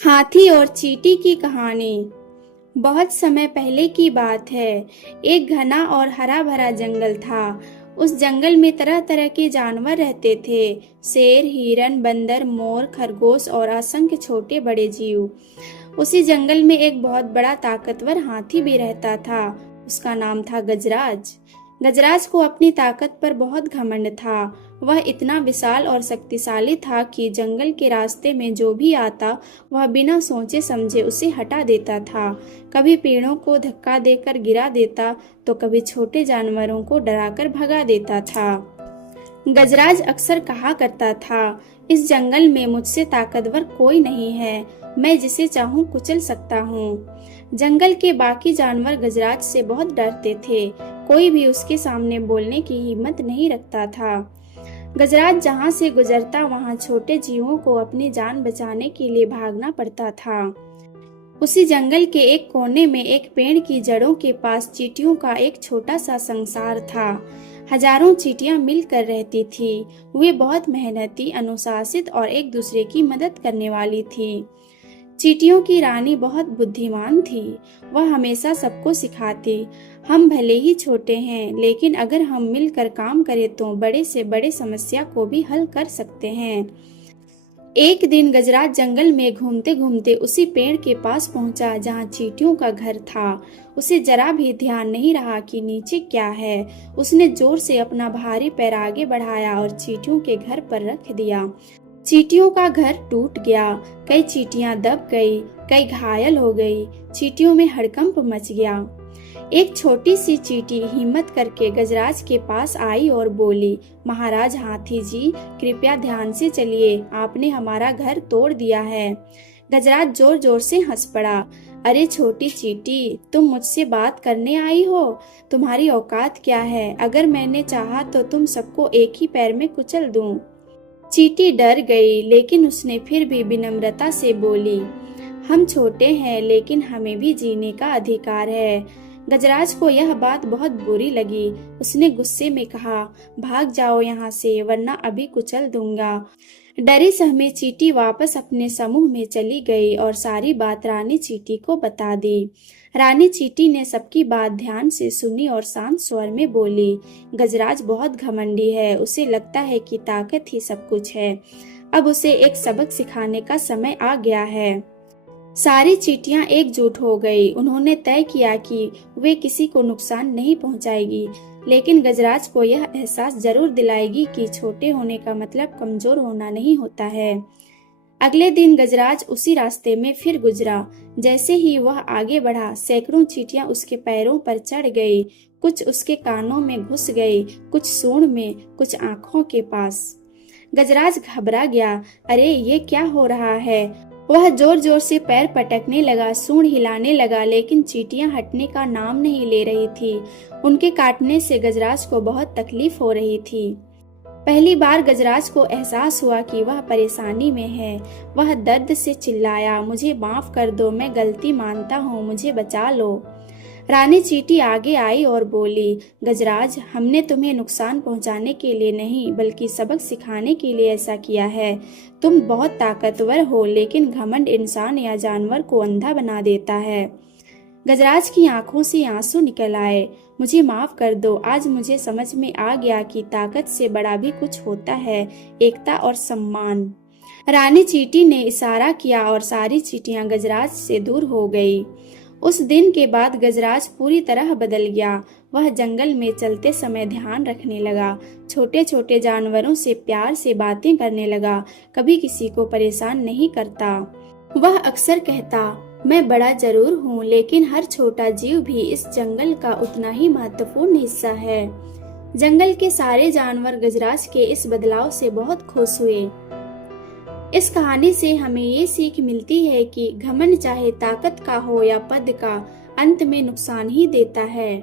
हाथी और चींटी की कहानी। बहुत समय पहले की बात है। एक घना और हरा भरा जंगल था। उस जंगल में तरह तरह के जानवर रहते थे। शेर, हिरन, बंदर, मोर, खरगोश और असंख्य छोटे बड़े जीव। उसी जंगल में एक बहुत बड़ा ताकतवर हाथी भी रहता था। उसका नाम था गजराज। गजराज को अपनी ताकत पर बहुत घमंड था। वह इतना विशाल और शक्तिशाली था कि जंगल के रास्ते में जो भी आता वह बिना सोचे समझे उसे हटा देता था। कभी पेड़ों को धक्का देकर गिरा देता तो कभी छोटे जानवरों को डराकर भगा देता था। गजराज अक्सर कहा करता था, इस जंगल में मुझसे ताकतवर कोई नहीं है। मैं जिसे चाहूं कुचल सकता हूँ। जंगल के बाकी जानवर गजराज से बहुत डरते थे। कोई भी उसके सामने बोलने की हिम्मत नहीं रखता था। गजराज जहाँ से गुजरता वहाँ छोटे जीवों को अपनी जान बचाने के लिए भागना पड़ता था। उसी जंगल के एक कोने में एक पेड़ की जड़ों के पास चींटियों का एक छोटा सा संसार था। हजारों चींटियां मिलकर रहती थी। वे बहुत मेहनती, अनुशासित और एक दूसरे की मदद करने वाली थी। चींटियों की रानी बहुत बुद्धिमान थी। वह हमेशा सबको सिखाती, हम भले ही छोटे हैं लेकिन अगर हम मिलकर काम करें तो बड़े से बड़े समस्या को भी हल कर सकते हैं। एक दिन गजराज जंगल में घूमते घूमते उसी पेड़ के पास पहुंचा जहां चींटियों का घर था। उसे जरा भी ध्यान नहीं रहा कि नीचे क्या है। उसने जोर से अपना भारी पैर आगे बढ़ाया और चींटियों के घर पर रख दिया। चींटियों का घर टूट गया। कई चींटियां दब गई, कई घायल हो गई। चींटियों में हड़कंप मच गया। एक छोटी सी चींटी हिम्मत करके गजराज के पास आई और बोली, महाराज हाथी जी, कृपया ध्यान से चलिए, आपने हमारा घर तोड़ दिया है। गजराज जोर जोर से हंस पड़ा। अरे छोटी चींटी, तुम मुझसे बात करने आई हो? तुम्हारी औकात क्या है? अगर मैंने चाहा तो तुम सबको एक ही पैर में कुचल दूं। चींटी डर गई लेकिन उसने फिर भी विनम्रता से बोली, हम छोटे हैं लेकिन हमें भी जीने का अधिकार है। गजराज को यह बात बहुत बुरी लगी। उसने गुस्से में कहा, भाग जाओ यहाँ से वरना अभी कुचल दूंगा। डरी सहमी चींटी वापस अपने समूह में चली गई और सारी बात रानी चींटी को बता दी। रानी चींटी ने सबकी बात ध्यान से सुनी और शांत स्वर में बोली, गजराज बहुत घमंडी है, उसे लगता है कि ताकत ही सब कुछ है। अब उसे एक सबक सिखाने का समय आ गया है। सारी चींटियां एकजुट हो गई। उन्होंने तय किया कि वे किसी को नुकसान नहीं पहुंचाएगी, लेकिन गजराज को यह एहसास जरूर दिलाएगी कि छोटे होने का मतलब कमजोर होना नहीं होता है। अगले दिन गजराज उसी रास्ते में फिर गुजरा। जैसे ही वह आगे बढ़ा, सैकड़ों चींटियां उसके पैरों पर चढ़ गई। कुछ उसके कानों में घुस गई, कुछ सूंड में, कुछ आंखों के पास। गजराज घबरा गया। अरे ये क्या हो रहा है? वह जोर जोर से पैर पटकने लगा, सूंड हिलाने लगा, लेकिन चींटियां हटने का नाम नहीं ले रही थी। उनके काटने से गजराज को बहुत तकलीफ हो रही थी। पहली बार गजराज को एहसास हुआ कि वह परेशानी में है। वह दर्द से चिल्लाया, मुझे माफ कर दो, मैं गलती मानता हूँ, मुझे बचा लो। रानी चींटी आगे आई और बोली, गजराज, हमने तुम्हें नुकसान पहुंचाने के लिए नहीं बल्कि सबक सिखाने के लिए ऐसा किया है। तुम बहुत ताकतवर हो लेकिन घमंड इंसान या जानवर को अंधा बना देता है। गजराज की आंखों से आंसू निकल आए। मुझे माफ कर दो, आज मुझे समझ में आ गया कि ताकत से बड़ा भी कुछ होता है, एकता और सम्मान। रानी चींटी ने इशारा किया और सारी चींटियां गजराज से दूर हो गई। उस दिन के बाद गजराज पूरी तरह बदल गया। वह जंगल में चलते समय ध्यान रखने लगा, छोटे छोटे जानवरों से प्यार से बातें करने लगा, कभी किसी को परेशान नहीं करता। वह अक्सर कहता, मैं बड़ा जरूर हूँ लेकिन हर छोटा जीव भी इस जंगल का उतना ही महत्वपूर्ण हिस्सा है। जंगल के सारे जानवर गजराज के इस बदलाव से बहुत खुश हुए। इस कहानी से हमें ये सीख मिलती है कि घमंड चाहे ताकत का हो या पद का, अंत में नुकसान ही देता है।